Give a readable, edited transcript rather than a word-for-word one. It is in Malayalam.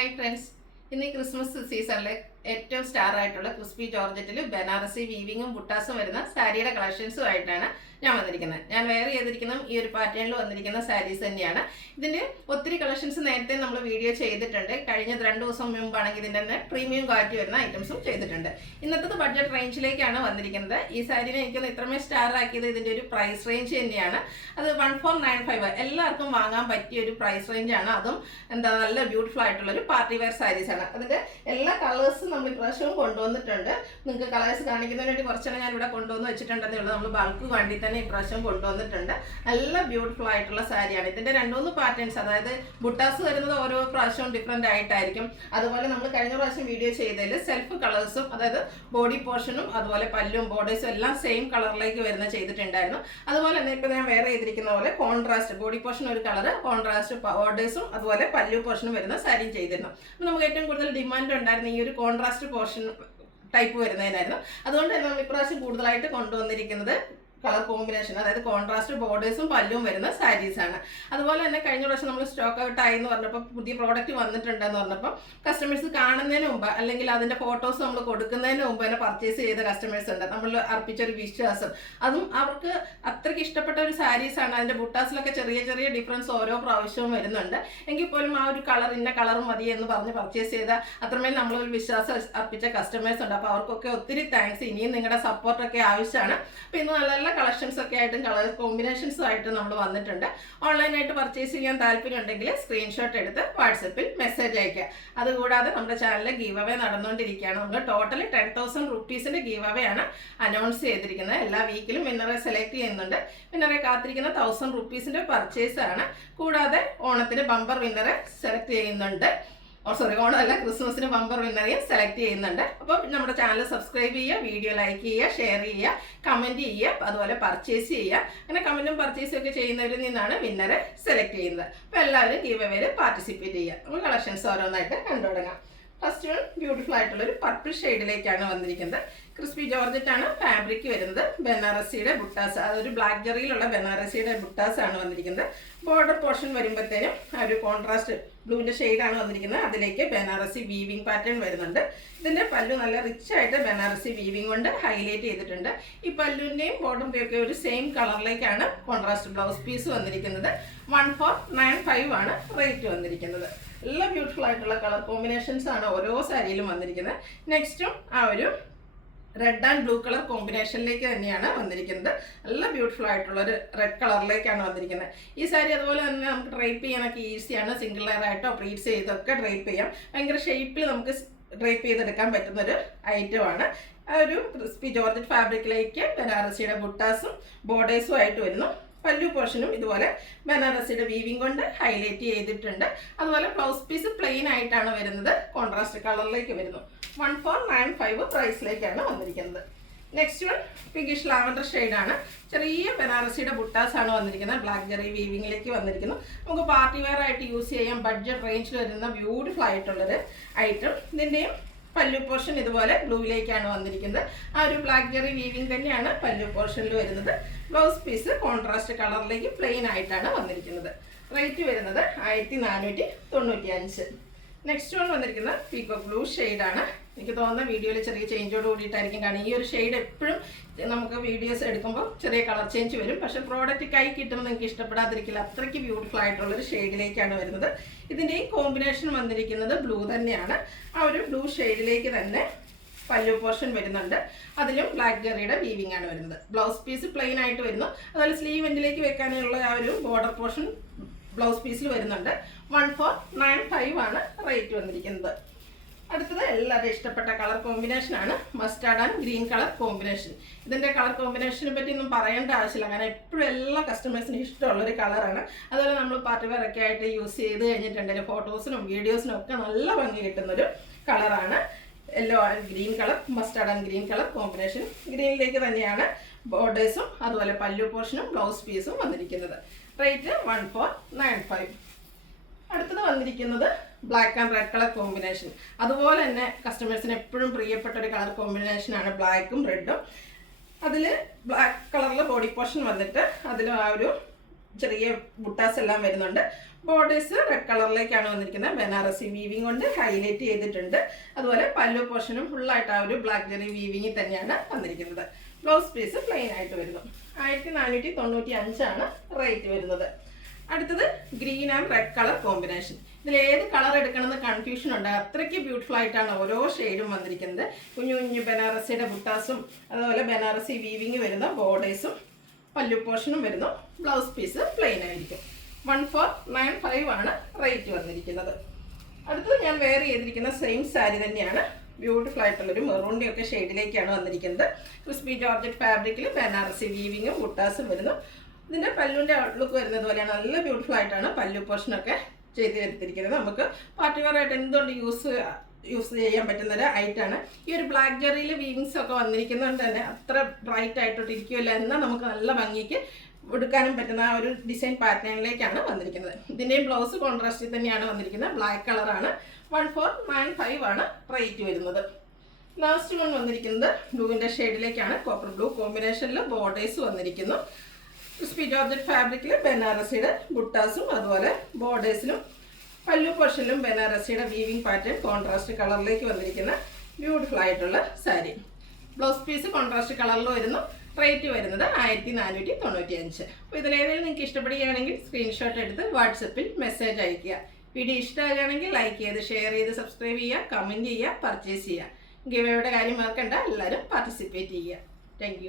ഹായ് ഫ്രണ്ട്സ്, ഇന്ന് ഈ ക്രിസ്മസ് സീസണിലെ ഏറ്റവും സ്റ്റാർ ആയിട്ടുള്ള ക്രിസ്പി ജോർജറ്റിൽ ബനാറസി വീവിങ്ങും ബുട്ടാസും വരുന്ന സാരിയുടെ കളക്ഷൻസും ആയിട്ടാണ് ഞാൻ വന്നിരിക്കുന്നത്. ഞാൻ വെയർ ചെയ്തിരിക്കുന്നതും ഈ ഒരു പാറ്റേണിൽ വന്നിരിക്കുന്ന സാരീസ് തന്നെയാണ്. ഇതിൻ്റെ ഒത്തിരി കളക്ഷൻസ് നേരത്തെ നമ്മൾ വീഡിയോ ചെയ്തിട്ടുണ്ട്. കഴിഞ്ഞ 2 ദിവസം മുമ്പാണെങ്കിൽ ഇതിൻ്റെ തന്നെ പ്രീമിയം ക്വാളിറ്റി വരുന്ന ഐറ്റംസും ചെയ്തിട്ടുണ്ട്. ഇന്നത്തെ ബഡ്ജറ്റ് റേഞ്ചിലേക്കാണ് വന്നിരിക്കുന്നത്. ഈ സാരീനെ എനിക്കൊന്ന് ഇത്രമേ സ്റ്റാർ ആക്കിയത് ഇതിൻ്റെ ഒരു പ്രൈസ് റേഞ്ച് തന്നെയാണ്. അത് 1495 എല്ലാവർക്കും വാങ്ങാൻ പറ്റിയ ഒരു പ്രൈസ് റേഞ്ചാണ്. അതും നല്ല ബ്യൂട്ടിഫുൾ ആയിട്ടുള്ളൊരു പാർട്ടി വെയർ സാരീസാണ്. അതിൻ്റെ എല്ലാ കളേഴ്സും നമ്മൾ ഇപ്രാവശ്യവും കൊണ്ടുവന്നിട്ടുണ്ട്. നിങ്ങൾക്ക് കളേഴ്സ് കാണിക്കുന്നതിന് വേണ്ടി കുറച്ചെണ്ണം ഞാൻ ഇവിടെ കൊണ്ടുവന്ന് വെച്ചിട്ടുണ്ടെന്നേ ഉള്ളൂ. നമ്മൾ ബൾക്ക് വേണ്ടി തന്നെ ഇപ്രാവശ്യം കൊണ്ടുവന്നിട്ടുണ്ട്. നല്ല ബ്യൂട്ടിഫുൾ ആയിട്ടുള്ള സാരിയാണ്. ഇതിൻ്റെ 2-3 പാറ്റേൺസ്, അതായത് ബുട്ടാസ് വരുന്നത് ഓരോ പ്രാവശ്യവും ഡിഫറെൻ്റ് ആയിട്ടായിരിക്കും. അതുപോലെ നമ്മൾ കഴിഞ്ഞ പ്രാവശ്യം വീഡിയോ ചെയ്തതിൽ സെൽഫ് കളേഴ്സും, അതായത് ബോഡി പോർഷനും അതുപോലെ പല്ലും ബോർഡേഴ്സും എല്ലാം സെയിം കളറിലേക്ക് വരുന്ന ചെയ്തിട്ടുണ്ടായിരുന്നു. അതുപോലെ തന്നെ ഇപ്പോൾ ഞാൻ വേറെ ചെയ്തിരിക്കുന്ന പോലെ കോൺട്രാസ്റ്റ് ബോഡി പോർഷൻ ഒരു കളറ്, കോൺട്രാസ്റ്റ് ബോർഡേഴ്സും അതുപോലെ പല്ലു പോർഷനും വരുന്ന സാരിയും ചെയ്തിരുന്നു. അപ്പോൾ നമുക്ക് ഏറ്റവും കൂടുതൽ ഡിമാൻഡ് ഉണ്ടായിരുന്ന ഈ ഒരു കോൺട്രാസ്റ്റ് പോർഷൻ ടൈപ്പ് വരുന്നതിനായിരുന്നു. അതുകൊണ്ട് തന്നെ നമ്മൾ ഇപ്രാവശ്യം കൂടുതലായിട്ട് കൊണ്ടുവന്നിരിക്കുന്നത് കളർ കോമ്പിനേഷൻ, അതായത് കോൺട്രാസ്റ്റ് ബോർഡേഴ്സും പല്ലും വരുന്ന സാരീസാണ്. അതുപോലെ തന്നെ കഴിഞ്ഞ പ്രാവശ്യം നമ്മൾ സ്റ്റോക്ക് ഔട്ട് ആയി എന്ന് പറഞ്ഞപ്പോൾ, പുതിയ പ്രോഡക്റ്റ് വന്നിട്ടുണ്ടെന്ന് പറഞ്ഞപ്പോൾ കസ്റ്റമേഴ്സ് കാണുന്നതിന് മുമ്പ് അല്ലെങ്കിൽ അതിൻ്റെ ഫോട്ടോസ് നമ്മൾ കൊടുക്കുന്നതിന് മുമ്പ് തന്നെ പർച്ചേസ് ചെയ്ത കസ്റ്റമേഴ്സ് ഉണ്ട്. നമ്മൾ അർപ്പിച്ചൊരു വിശ്വാസം, അതും അവർക്ക് അത്രയ്ക്ക് ഇഷ്ടപ്പെട്ട ഒരു സാരീസാണ്. അതിൻ്റെ ബുട്ടാസിലൊക്കെ ചെറിയ ചെറിയ ഡിഫറൻസ് ഓരോ പ്രാവശ്യവും വരുന്നുണ്ട്. എങ്കിൽ പോലും ആ ഒരു കളർ ഇന്ന കളർ മതി എന്ന് പറഞ്ഞ് പർച്ചേസ് ചെയ്ത അത്രമേൽ നമ്മളൊരു വിശ്വാസം അർപ്പിച്ച കസ്റ്റമേഴ്സ് ഉണ്ട്. അപ്പോൾ അവർക്കൊക്കെ ഒത്തിരി താങ്ക്സ്. ഇനിയും നിങ്ങളുടെ സപ്പോർട്ടൊക്കെ ആവശ്യമാണ്. അപ്പോൾ ഇന്ന് നല്ല കളക്ഷൻസ് ഒക്കെ ആയിട്ടും കളർ കോമ്പിനേഷൻസും ആയിട്ട് നമ്മൾ വന്നിട്ടുണ്ട്. ഓൺലൈനായിട്ട് പർച്ചേസ് ചെയ്യാൻ താല്പര്യം ഉണ്ടെങ്കിൽ സ്ക്രീൻഷോട്ട് എടുത്ത് വാട്സപ്പിൽ മെസ്സേജ് അയക്കുക. അതുകൂടാതെ നമ്മുടെ ചാനലിൽ ഗീവ് അവേ നടന്നുകൊണ്ടിരിക്കുകയാണ്. നമ്മൾ ടോട്ടൽ 10,000 റുപ്പീസിൻ്റെ ഗീവ് അവേ ആണ് അനൗൺസ് ചെയ്തിരിക്കുന്നത്. എല്ലാ വീക്കിലും വിന്നറെ സെലക്ട് ചെയ്യുന്നുണ്ട്. വിന്നറെ കാത്തിരിക്കുന്ന 1000 റുപ്പീസിൻ്റെ പർച്ചേസ് ആണ്. കൂടാതെ ഓണത്തിന് ബമ്പർ വിന്നറെ സെലക്ട് ചെയ്യുന്നുണ്ട്. ഓണമല്ല, ക്രിസ്മസിന് ബമ്പർ വിന്നറെയും സെലക്ട് ചെയ്യുന്നുണ്ട്. അപ്പോൾ നമ്മുടെ ചാനൽ സബ്സ്ക്രൈബ് ചെയ്യുക, വീഡിയോ ലൈക്ക് ചെയ്യുക, ഷെയർ ചെയ്യുക, കമൻറ്റ് ചെയ്യുക, അതുപോലെ പർച്ചേസ് ചെയ്യുക. അങ്ങനെ കമൻറ്റും പർച്ചേസും ഒക്കെ ചെയ്യുന്നവരിൽ നിന്നാണ് വിന്നറെ സെലക്ട് ചെയ്യുന്നത്. അപ്പോൾ എല്ലാവരും ഗീവ് അവേയിൽ പാർട്ടിസിപ്പേറ്റ് ചെയ്യുക. നമ്മൾ കളക്ഷൻസ് ഓരോന്നായിട്ട് കണ്ടു തുടങ്ങാം. ഫസ്റ്റ് വൺ ബ്യൂട്ടിഫുൾ ആയിട്ടുള്ളൊരു പർപ്പിൾ ഷെയ്ഡിലേക്കാണ് വന്നിരിക്കുന്നത്. ക്രിസ്പി ജോർജറ്റ് ആണ് ഫാബ്രിക് വരുന്നത്. ബനാറസിയുടെ ബുട്ടാസ്, അതൊരു ബ്ലാക്ക് ജെറിയിലുള്ള ബനാറസിയുടെ ബുട്ടാസ് ആണ് വന്നിരിക്കുന്നത്. ബോർഡർ പോർഷൻ വരുമ്പോഴത്തേനും ആ ഒരു കോൺട്രാസ്റ്റ് ബ്ലൂവിൻ്റെ ഷെയ്ഡാണ് വന്നിരിക്കുന്നത്. അതിലേക്ക് ബനാറസി വീവിങ് പാറ്റേൺ വരുന്നുണ്ട്. ഇതിൻ്റെ പല്ലു നല്ല റിച്ച് ആയിട്ട് ബനാറസി വീവിങ് കൊണ്ട് ഹൈലൈറ്റ് ചെയ്തിട്ടുണ്ട്. ഈ പല്ലുവിൻ്റെയും ബോർഡറിൻ്റെയും ഒക്കെ ഒരു സെയിം കളറിലേക്കാണ് കോൺട്രാസ്റ്റ് ബ്ലൗസ് പീസ് വന്നിരിക്കുന്നത്. 1495 ആണ് റേറ്റ് വന്നിരിക്കുന്നത്. എല്ലാ ബ്യൂട്ടിഫുൾ ആയിട്ടുള്ള കളർ കോമ്പിനേഷൻസ് ആണ് ഓരോ സാരിയിലും വന്നിരിക്കുന്നത്. നെക്സ്റ്റും ആ ഒരു റെഡ് ആൻഡ് ബ്ലൂ കളർ കോമ്പിനേഷനിലേക്ക് തന്നെയാണ് വന്നിരിക്കുന്നത്. നല്ല ബ്യൂട്ടിഫുൾ ആയിട്ടുള്ളൊരു റെഡ് കളറിലേക്കാണ് വന്നിരിക്കുന്നത്. ഈ സാരി അതുപോലെ തന്നെ നമുക്ക് ഡ്രൈപ്പ് ചെയ്യാനൊക്കെ ഈസിയാണ്. സിംഗിൾ ലെയർ ആയിട്ടോ പ്ലീറ്റ്സ് ചെയ്തൊക്കെ ഡ്രൈപ്പ് ചെയ്യാം. ഭയങ്കര ഷേപ്പിൽ നമുക്ക് ഡ്രൈപ്പ് ചെയ്തെടുക്കാൻ പറ്റുന്നൊരു ഐറ്റമാണ്. ആ ഒരു ക്രിസ്പി ജോർജറ്റ് ഫാബ്രിക്കിലേക്ക് ബനാറസിയുടെ ബുട്ടാസും ബോർഡേഴ്സും ആയിട്ട് വരുന്നു. പല്ലു പോർഷനും ഇതുപോലെ ബനാറസിയുടെ വീവിങ് കൊണ്ട് ഹൈലൈറ്റ് ചെയ്തിട്ടുണ്ട്. അതുപോലെ ബ്ലൗസ് പീസ് പ്ലെയിൻ ആയിട്ടാണ് വരുന്നത്. കോൺട്രാസ്റ്റ് കളറിലേക്ക് വരുന്നു. 1495 പ്രൈസിലേക്കാണ് വന്നിരിക്കുന്നത്. നെക്സ്റ്റ് വൺ പിങ്കിഷ് ലാവൻഡർ ഷെയ്ഡാണ്. ചെറിയ ബനാറസിയുടെ ബുട്ടാസ് ആണ് വന്നിരിക്കുന്നത്. ബ്ലാക്ക് ജെറി വീവിങ്ങിലേക്ക് വന്നിരിക്കുന്നു. നമുക്ക് പാർട്ടി വെയർ ആയിട്ട് യൂസ് ചെയ്യാം. ബഡ്ജറ്റ് റേഞ്ചിൽ വരുന്ന ബ്യൂട്ടിഫുൾ ആയിട്ടുള്ളൊരു ഐറ്റം. ഇതിൻ്റെയും പല്ലു പോർഷൻ ഇതുപോലെ ബ്ലൂയിലേക്കാണ് വന്നിരിക്കുന്നത്. ആ ഒരു ബ്ലാക്ക് ജെറി വീവിങ് തന്നെയാണ് പല്ലു പോർഷനിൽ വരുന്നത്. ബ്ലൗസ് പീസ് കോൺട്രാസ്റ്റ് കളറിലേക്ക് പ്ലെയിൻ ആയിട്ടാണ് വന്നിരിക്കുന്നത്. റേറ്റ് വരുന്നത് 1495. നെക്സ്റ്റ് വൺ വന്നിരിക്കുന്നത് പീകോക്ക് ബ്ലൂ ഷെയ്ഡാണ്. എനിക്ക് തോന്നുന്ന വീഡിയോയിൽ ചെറിയ ചേഞ്ചോട് കൂടിയിട്ടായിരിക്കും കാണും. ഈ ഒരു ഷെയ്ഡ് എപ്പോഴും നമുക്ക് വീഡിയോസ് എടുക്കുമ്പോൾ ചെറിയ കളർ ചേഞ്ച് വരും. പക്ഷേ പ്രോഡക്റ്റ് കൈ കിട്ടുമ്പോൾ നിങ്ങൾക്ക് ഇഷ്ടപ്പെടാതിരിക്കില്ല. അത്രയ്ക്ക് ബ്യൂട്ടിഫുൾ ആയിട്ടുള്ളൊരു ഷെയ്ഡിലേക്കാണ് വരുന്നത്. ഇതിൻ്റെ ഈ കോമ്പിനേഷൻ വന്നിരിക്കുന്നത് ബ്ലൂ തന്നെയാണ്. ആ ഒരു ബ്ലൂ ഷെയ്ഡിലേക്ക് തന്നെ പല്ലു പോർഷൻ വരുന്നുണ്ട്. അതിലും ബ്ലാക്ക് ജെറിയുടെ വീവിംഗ് ആണ് വരുന്നത്. ബ്ലൗസ് പീസ് പ്ലെയിൻ ആയിട്ട് വരുന്നു. അതുപോലെ സ്ലീവ് എൻഡിലേക്ക് വെക്കാനുള്ള ആ ഒരു ബോർഡർ പോർഷൻ ബ്ലൗസ് പീസിൽ വരുന്നുണ്ട്. 1495 ആണ് റേറ്റ് വന്നിരിക്കുന്നത്. അടുത്തത് എല്ലാവരും ഇഷ്ടപ്പെട്ട കളർ കോമ്പിനേഷനാണ് mustard and green colour combination. ഇതിൻ്റെ കളർ കോമ്പിനേഷനെ പറ്റി ഒന്നും പറയേണ്ട ആവശ്യമില്ല. അങ്ങനെ എപ്പോഴും എല്ലാ കസ്റ്റമേഴ്സിനും ഇഷ്ടമുള്ളൊരു കളറാണ്. അതുപോലെ നമ്മൾ പാർട്ടി വെയർ ഒക്കെ ആയിട്ട് യൂസ് ചെയ്ത് കഴിഞ്ഞിട്ടുണ്ടെങ്കിൽ ഫോട്ടോസിനും വീഡിയോസിനും ഒക്കെ നല്ല ഭംഗി കിട്ടുന്നൊരു കളറാണ്. Yellow and green colour, mustard and green colour combination. ഗ്രീനിലേക്ക് തന്നെയാണ് ബോർഡേഴ്സും അതുപോലെ പല്ലു പോർഷനും ബ്ലൗസ് പീസും വന്നിരിക്കുന്നത്. റേറ്റ് 1495. അടുത്തത് വന്നിരിക്കുന്നത് black and red colour combination. അതുപോലെ തന്നെ കസ്റ്റമേഴ്സിന് എപ്പോഴും പ്രിയപ്പെട്ട ഒരു കളർ കോമ്പിനേഷനാണ് ബ്ലാക്കും റെഡും. അതിൽ ബ്ലാക്ക് കളറിൽ ബോഡി പോർഷൻ വന്നിട്ട് അതിൽ ആ ഒരു ചെറിയ ബുട്ടാസ് എല്ലാം വരുന്നുണ്ട്. ബോർഡേഴ്സ് റെഡ് കളറിലേക്കാണ് വന്നിരിക്കുന്നത്. ബനാറസി വീവിങ് കൊണ്ട് ഹൈലൈറ്റ് ചെയ്തിട്ടുണ്ട്. അതുപോലെ പല്ലു പോർഷനും ഫുള്ളായിട്ട് ആ ഒരു ബ്ലാക്ക് ജെറി വീവിങ്ങിൽ തന്നെയാണ് വന്നിരിക്കുന്നത്. ബ്ലൗസ് പീസ് പ്ലെയിൻ ആയിട്ട് വരുന്നു. 1495 റേറ്റ് വരുന്നത്. അടുത്തത് green and red colour combination. ഇതിൽ ഏത് കളർ എടുക്കണമെന്ന് കൺഫ്യൂഷൻ ഉണ്ട്. അത്രയ്ക്ക് ബ്യൂട്ടിഫുൾ ആയിട്ടാണ് ഓരോ ഷെയ്ഡും വന്നിരിക്കുന്നത്. കുഞ്ഞു കുഞ്ഞു ബനാറസിയുടെ ബുട്ടാസും അതുപോലെ ബനാറസി വീവിങ് വരുന്ന ബോർഡേഴ്സും പല്ലു പോർഷനും വരുന്നു. ബ്ലൗസ് പീസ് പ്ലെയിൻ ആയിരിക്കും. 1495 റേറ്റ് വന്നിരിക്കുന്നത്. അടുത്തത് ഞാൻ വെയർ ചെയ്തിരിക്കുന്ന സെയിം സാരി തന്നെയാണ്. ബ്യൂട്ടിഫുൾ ആയിട്ടുള്ളൊരു മെറൂണിൻ്റെ ഒക്കെ ഷെയ്ഡിലേക്കാണ് വന്നിരിക്കുന്നത്. ക്രിസ്പി ജോർജറ്റ് ഫാബ്രിക്കിൽ ബനാറസി വീവിങ്ങും ബുട്ടാസും വരുന്നു. ഇതിൻ്റെ പല്ലുവിൻ്റെ ഔട്ട്ലുക്ക് വരുന്നത് പോലെയാണ്. നല്ല ബ്യൂട്ടിഫുൾ ആയിട്ടാണ് പല്ലു പോർഷനൊക്കെ ചെയ്ത് എടുത്തിരിക്കുന്നത്. നമുക്ക് പാർട്ടി വെയർ ആയിട്ട് എന്തുകൊണ്ട് യൂസ് ചെയ്യാൻ പറ്റുന്ന ഒരു ഐറ്റാണ്. ഈ ഒരു ബ്ലാക്ക് ജെറിയിൽ വീവിങ്സ് ഒക്കെ വന്നിരിക്കുന്നതുകൊണ്ട് തന്നെ അത്ര ബ്രൈറ്റ് ആയിട്ടോട്ട് ഇരിക്കുകയില്ല, എന്നാൽ നമുക്ക് നല്ല ഭംഗിക്ക് എടുക്കാനും പറ്റുന്ന ആ ഒരു ഡിസൈൻ പാറ്റേണിലേക്കാണ് വന്നിരിക്കുന്നത്. ഇതിൻ്റെയും ബ്ലൗസ് കോൺട്രാസ്റ്റിൽ തന്നെയാണ് വന്നിരിക്കുന്നത്. ബ്ലാക്ക് കളറാണ്. 1495 റേറ്റ് വരുന്നത്. ലാസ്റ്റ് വൺ വന്നിരിക്കുന്നത് ബ്ലൂവിൻ്റെ ഷെയ്ഡിലേക്കാണ്. കോപ്പർ ബ്ലൂ കോമ്പിനേഷനിൽ ബോർഡേഴ്സ് വന്നിരിക്കുന്നു. ക്രിസ്പി ജോർജറ്റ് ഫാബ്രിക്കിൽ ബനാറസിയുടെ ബുട്ടാസും അതുപോലെ ബോർഡേഴ്സിലും പല്ലു പോർഷനിലും ബനാറസിയുടെ വീവിങ് പാറ്റേൺ കോൺട്രാസ്റ്റ് കളറിലേക്ക് വന്നിരിക്കുന്ന ബ്യൂട്ടിഫുൾ ആയിട്ടുള്ള സാരി. ബ്ലൗസ് പീസ് കോൺട്രാസ്റ്റ് കളറിൽ വരുന്നു. റേറ്റ് വരുന്നത് 1495. അപ്പോൾ ഇതിലേതെങ്കിലും നിങ്ങൾക്ക് ഇഷ്ടപ്പെടുകയാണെങ്കിൽ സ്ക്രീൻഷോട്ട് എടുത്ത് വാട്സപ്പിൽ മെസ്സേജ് അയയ്ക്കുക. വീഡിയോ ഇഷ്ടമാകുകയാണെങ്കിൽ ലൈക്ക് ചെയ്ത് ഷെയർ ചെയ്ത് സബ്സ്ക്രൈബ് ചെയ്യുക, കമൻറ്റ് ചെയ്യുക, പർച്ചേസ് ചെയ്യുക. ഗിവ് അവേയുടെ കാര്യം മറക്കണ്ട, എല്ലാവരും പാർട്ടിസിപ്പേറ്റ് ചെയ്യുക. താങ്ക്